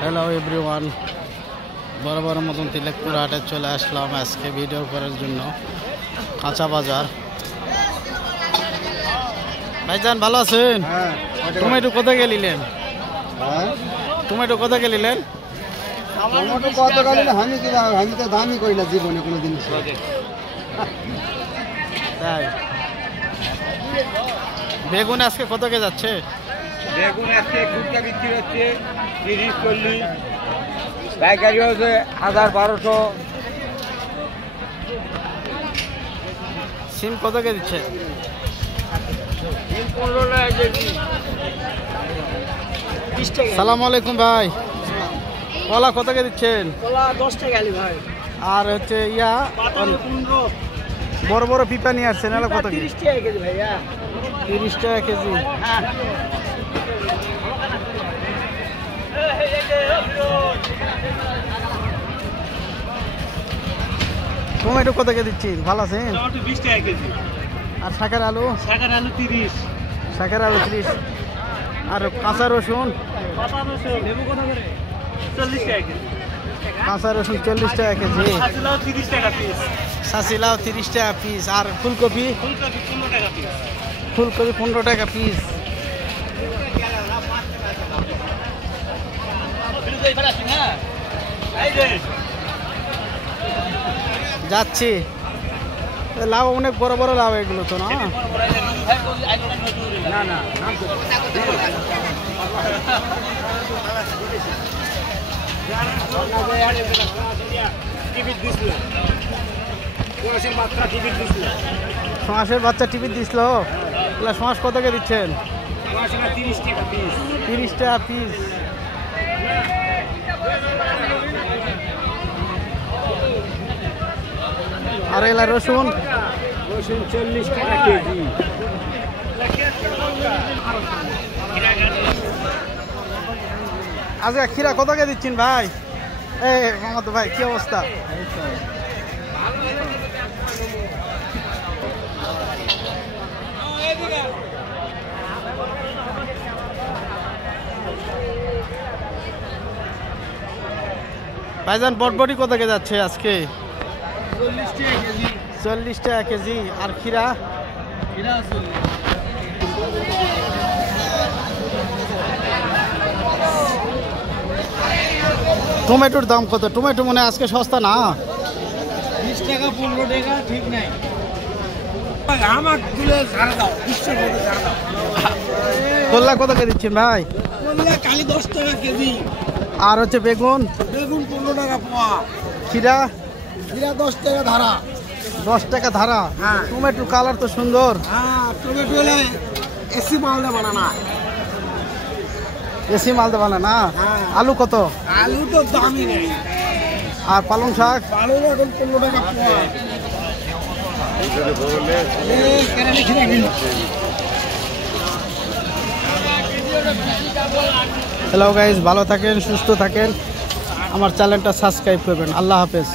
Hello everyone, বরাবর মতন তিলেকপুর হাটে চলে আসলাম আজকে ভিডিও করার জন্য। কাঁচা বাজার। ভাইজান ভালো আছেন? টমেটো কোথায় গেলিলেন? টমেটো কোথায় গেলিলেন? আমি তো দামই করি না জীবনে কোনো জিনিস। তাই বেগুন আজকে কত কে যাচ্ছে? বেগুন আজকে খুচরা বিক্রি হচ্ছে 30-40, পাইকারি হচ্ছে 1000-1200। সিম কত কে দিচ্ছে? 15 টাকা কেজি। সালামু আলাইকুম ভাই, কলা কত কে দিচ্ছেন? কলা 10 টাকা ভাই। আর হচ্ছে ইয়া বড় বড় পিপা নিয়ে আসছেন, এলা কত? 30 টাকা কেজি ভাইয়া। 30 টাকা কেজি। টমেটো কত কে দিচ্ছি? ভালো আছেন? 20 টাকা কেজি। আর শাকের আলু? 30। শাকের আলু 30। আর কাঁচা রসুন? লেবু কত করে? 40 টাকা কেজি। কাঁচা রসুন 40 টাকা কেজি। কাঁচলাও 30 টাকা পিস। সাসিলাও 30 টাকা পিস। আর ফুলকপি? ফুলকপি 15 টাকা পিস। ফুলকপি 15 টাকা পিস। যাচ্ছি। লাউ অনেক বড় বড় লাউ এগুলো তো না? না শোঁয়াশের বাচ্চা টিভি দিছিল। শোঁয়াশ কত কে দিচ্ছেন? 30 টাকা পিস। 30 টাকা পিস। আর এলা রসুন? রসুন 40 টাকা কেজি। আজকে খিরা কত কে দিচ্ছেন ভাই? এই মামাতো ভাই, কি অবস্থা? ভাইজান বটবটি কত কে যাচ্ছে আজকে? 40 টাকা কেজি। 40 টাকা কেজি। আর খিরা? এটা 40। টমেটোর দাম কত? টমেটো মনে হয় আজকে সস্তা না? 20 টাকা 15 টাকা ঠিক নাই। আমার গুলো ছাড়া দাও, 20 টাকা ছাড়া দাও। কল্লা কত কে দিচ্ছেন ভাই? বললে কালি 10 টাকা কেজি। আর হচ্ছে বেগুন? বেগুন 15 টাকা পোয়া। খিরা? জিরা 10 টাকা ধারা। 10 টাকা ধারা। হ্যাঁ। টমেটোর কালার তো সুন্দর। হ্যাঁ, টমেটো হলে এসি মালদা বানানা। এসি মালদা বানা না? হ্যাঁ। আলু কত? আলু তো দামই নেই। আর পালং শাক? আলু এখন 15 টাকা পোয়া। হ্যালো গাইজ, ভালো থাকেন, সুস্থ থাকেন। আমার চ্যানেলটা সাবস্ক্রাইব করবেন। আল্লাহ হাফেজ।